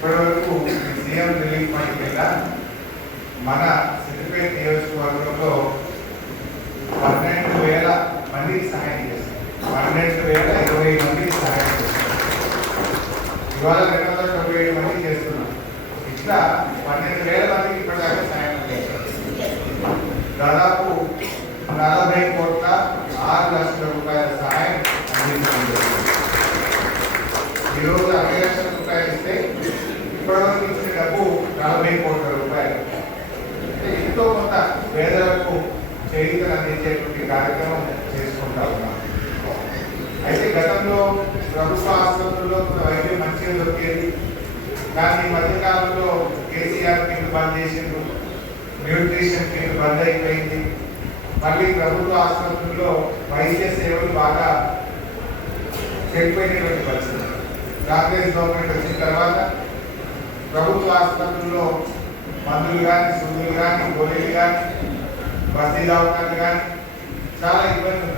ఇప్పటివరకు CM relief fund కింద మన సిద్దిపేట నియోజకవర్గంలో పన్నెండు వేల మందికి సహాయం చేస్తాం పన్నెండు వేల ఇరవై మందికి సహాయం చేస్తాం ఇవాళ రెండు వందల తొంభై ఏడు మంది చేస్తున్నాం ఇట్లా పన్నెండు వేల మందికి ఇప్పటిదాకా సహాయం చేస్తాం దాదాపు నలభై కోట్ల ఆరు లక్షల రూపాయల సహాయం అందించడం ఈరోజు అరవై లక్షల ఇప్పటివరకు ఇచ్చిన డబ్బు నలభై కోట్ల రూపాయలు. ఎంతో కొంత పేదలకు చేయుతలు అందించేటువంటి కార్యక్రమం చేసుకుంటా ఉన్నాం. అయితే గతంలో ప్రభుత్వ ఆసుపత్రుల్లో వైద్యం మంచిగా దొరికేది. కానీ మధ్యకాలంలో కేసీఆర్ కింద బంద్ చేసిండ్రు. న్యూట్రిషన్ కింద బంద్ అయిపోయింది. మళ్ళీ ప్రభుత్వ ఆసుపత్రుల్లో వైద్య సేవలు బాగా చెడిపోయినటువంటి పరిస్థితి. కాంగ్రెస్ గవర్నమెంట్ వచ్చిన తర్వాత ప్రభుత్వ ఆసుపత్రుల్లో మందులు కానీ సూదులు కానీ గోళీలు కానీ బస్తీ దవాఖాలు కానీ చాలా ఇబ్బంది ఉంది.